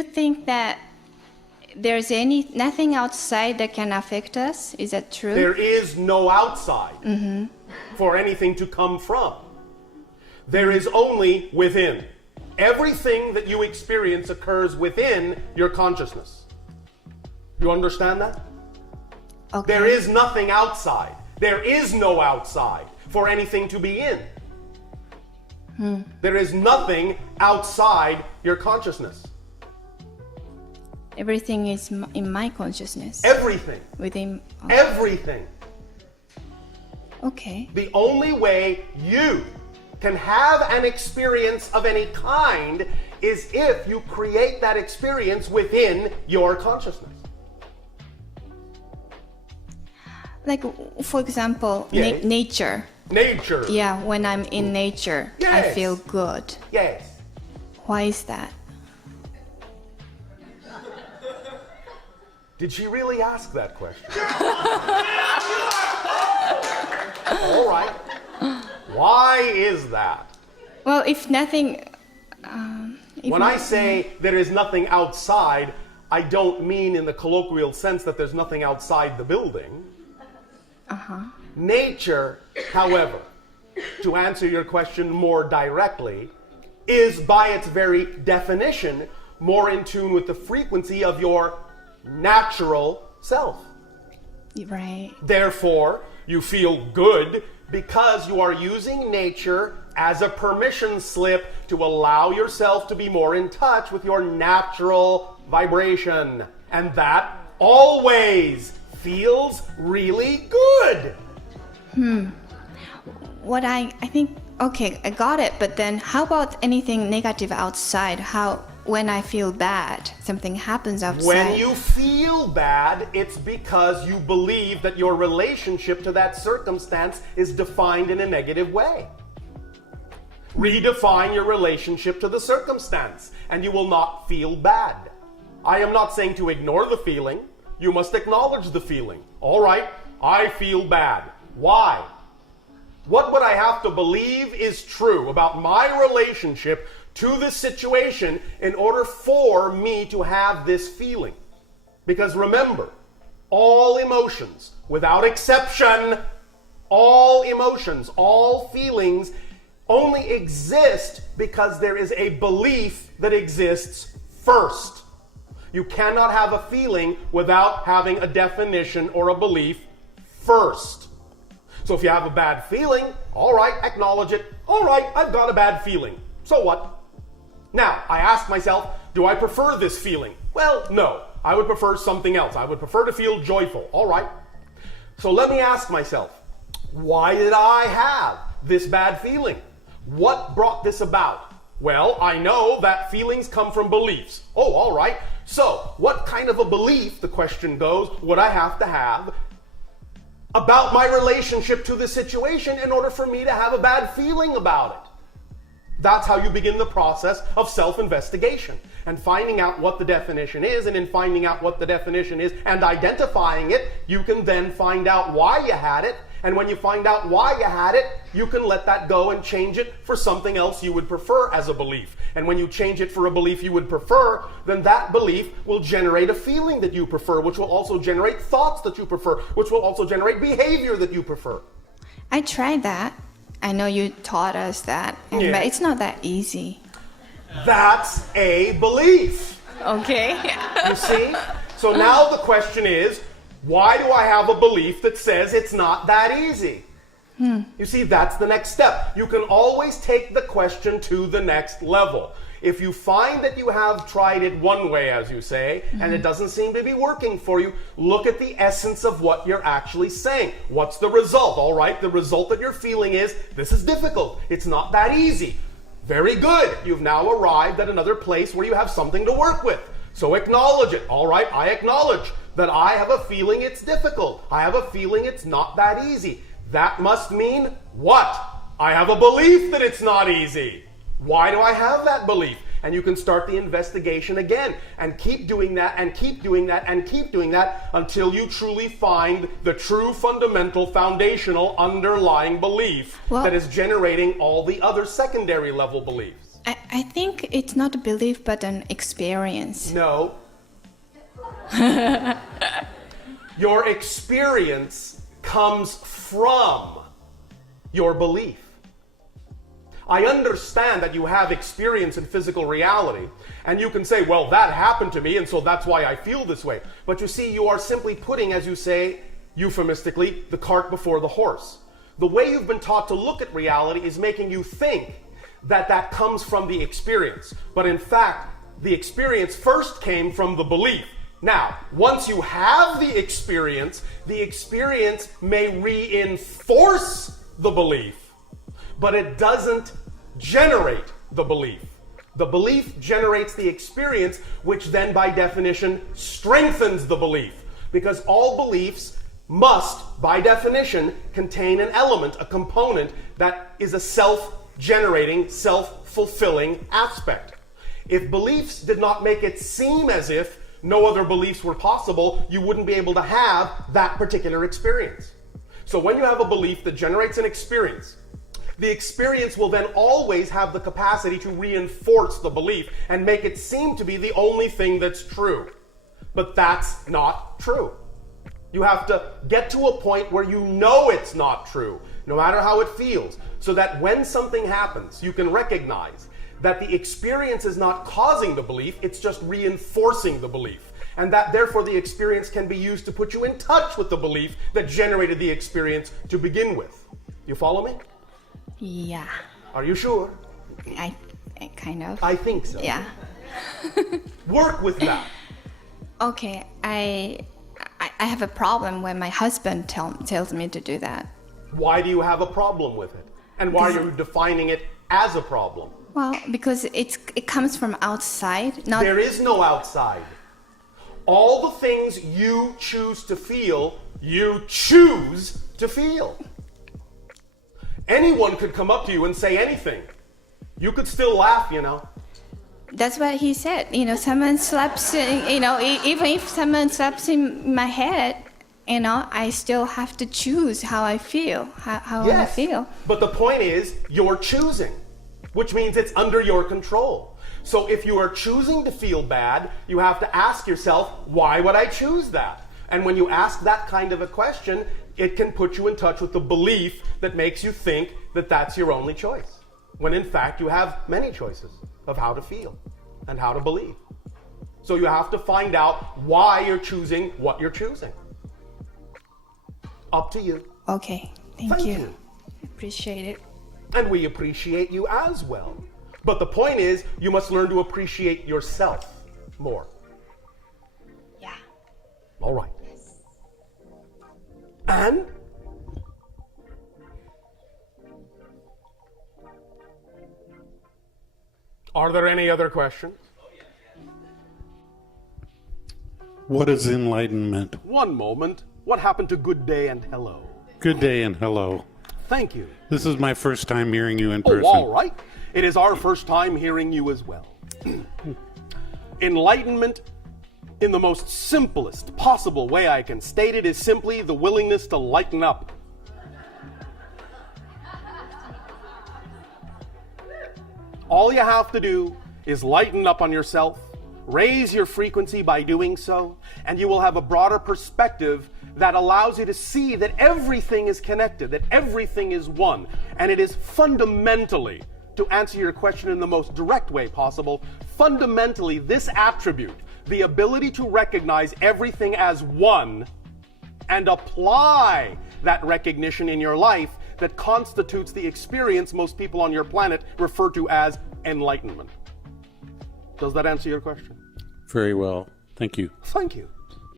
you think that there's nothing outside that can affect us? Is that true? There is no outside for anything to come from. There is only within. Everything that you experience occurs within your consciousness. You understand that? Okay. There is nothing outside. There is no outside for anything to be in. There is nothing outside your consciousness. Everything is in my consciousness. Everything. Within. Okay. Everything. Okay. The only way you can have an experience of any kind is if you create that experience within your consciousness. Like, for example, Yes. nature. Nature. Yeah, when I'm in nature, I Yes. feel good. Yes. Why is that? Did she really ask that question? All right. Why is that? Well, if nothing... When I say there is nothing outside, I don't mean in the colloquial sense that there's nothing outside the building. Nature, however, to answer your question more directly, is by its very definition more in tune with the frequency of your natural self. Right. Therefore, you feel good because you are using nature as a permission slip to allow yourself to be more in touch with your natural vibration. And that always feels really good. What I think, okay, I got it, but then how about anything negative outside? When I feel bad, something happens outside. When you feel bad, it's because you believe that your relationship to that circumstance is defined in a negative way. Redefine your relationship to the circumstance, and you will not feel bad. I am not saying to ignore the feeling. You must acknowledge the feeling. All right, I feel bad. Why? What would I have to believe is true about my relationship to this situation in order for me to have this feeling? Because remember, all emotions, without exception, all emotions, all feelings only exist because there is a belief that exists first. You cannot have a feeling without having a definition or a belief first. So if you have a bad feeling, all right, acknowledge it. All right, I've got a bad feeling. So what? Now, I ask myself, do I prefer this feeling? Well, no. I would prefer something else. I would prefer to feel joyful. All right. So let me ask myself, why did I have this bad feeling? What brought this about? Well, I know that feelings come from beliefs. Oh, all right. So, what kind of a belief, the question goes, would I have to have about my relationship to the situation in order for me to have a bad feeling about it? That's how you begin the process of self-investigation and finding out what the definition is. And in finding out what the definition is and identifying it, you can then find out why you had it. And when you find out why you had it, you can let that go and change it for something else you would prefer as a belief. And when you change it for a belief you would prefer, then that belief will generate a feeling that you prefer, which will also generate thoughts that you prefer, which will also generate behavior that you prefer. I tried that. I know you taught us that, but it's not that easy. That's a belief. Okay. You see? So now the question is, why do I have a belief that says it's not that easy? You see, that's the next step. You can always take the question to the next level. If you find that you have tried it one way, as you say, and it doesn't seem to be working for you, look at the essence of what you're actually saying. What's the result? All right, the result that you're feeling is, this is difficult. It's not that easy. Very good. You've now arrived at another place where you have something to work with. So acknowledge it. All right, I acknowledge that I have a feeling it's difficult. I have a feeling it's not that easy. That must mean what? I have a belief that it's not easy. Why do I have that belief? And you can start the investigation again and keep doing that and keep doing that and keep doing that until you truly find the true fundamental foundational underlying belief that is generating all the other secondary level beliefs. I think it's not a belief, but an experience. No. Your experience comes from your belief. I understand that you have experience in physical reality, and you can say, well, that happened to me, and so that's why I feel this way. But you see, you are simply putting, as you say, euphemistically, the cart before the horse. The way you've been taught to look at reality is making you think that that comes from the experience. But in fact, the experience first came from the belief. Now, once you have the experience may reinforce the belief, but it doesn't generate the belief. The belief generates the experience, which then by definition strengthens the belief, because all beliefs must, by definition, contain an element, a component that is a self-generating, self-fulfilling aspect. If beliefs did not make it seem as if no other beliefs were possible, you wouldn't be able to have that particular experience. So when you have a belief that generates an experience, the experience will then always have the capacity to reinforce the belief and make it seem to be the only thing that's true. But that's not true. You have to get to a point where you know it's not true, no matter how it feels, so that when something happens, you can recognize that the experience is not causing the belief, it's just reinforcing the belief. And that therefore the experience can be used to put you in touch with the belief that generated the experience to begin with. You follow me? Yeah. Are you sure? I kind of. I think so. Yeah. Work with that. Okay, I have a problem when my husband tells me to do that. Why do you have a problem with it? And why are you defining it as a problem? Well, because it comes from outside. Not There is no outside. All the things you choose to feel, you choose to feel. Anyone could come up to you and say anything. You could still laugh, you know. That's what he said. Someone slaps, even if someone slaps in my head, I still have to choose how I feel, how I feel. But the point is, you're choosing, which means it's under your control. So if you are choosing to feel bad, you have to ask yourself, why would I choose that? And when you ask that kind of a question, it can put you in touch with the belief that makes you think that that's your only choice, when in fact you have many choices of how to feel and how to believe. So you have to find out why you're choosing what you're choosing. Up to you. Okay, thank you. Appreciate it. And we appreciate you as well. But the point is, you must learn to appreciate yourself more. Yeah. All right. And are there any other questions? What is enlightenment? One moment. What happened to good day and hello? Good day and hello. Thank you. This is my first time hearing you in person. Oh, all right. It is our first time hearing you as well. Enlightenment, in the most simplest possible way I can state it, is simply the willingness to lighten up. All you have to do is lighten up on yourself, raise your frequency by doing so, and you will have a broader perspective that allows you to see that everything is connected, that everything is one. And it is fundamentally, to answer your question in the most direct way possible, fundamentally this attribute, the ability to recognize everything as one and apply that recognition in your life, that constitutes the experience most people on your planet refer to as enlightenment. Does that answer your question? Very well. Thank you. Thank you.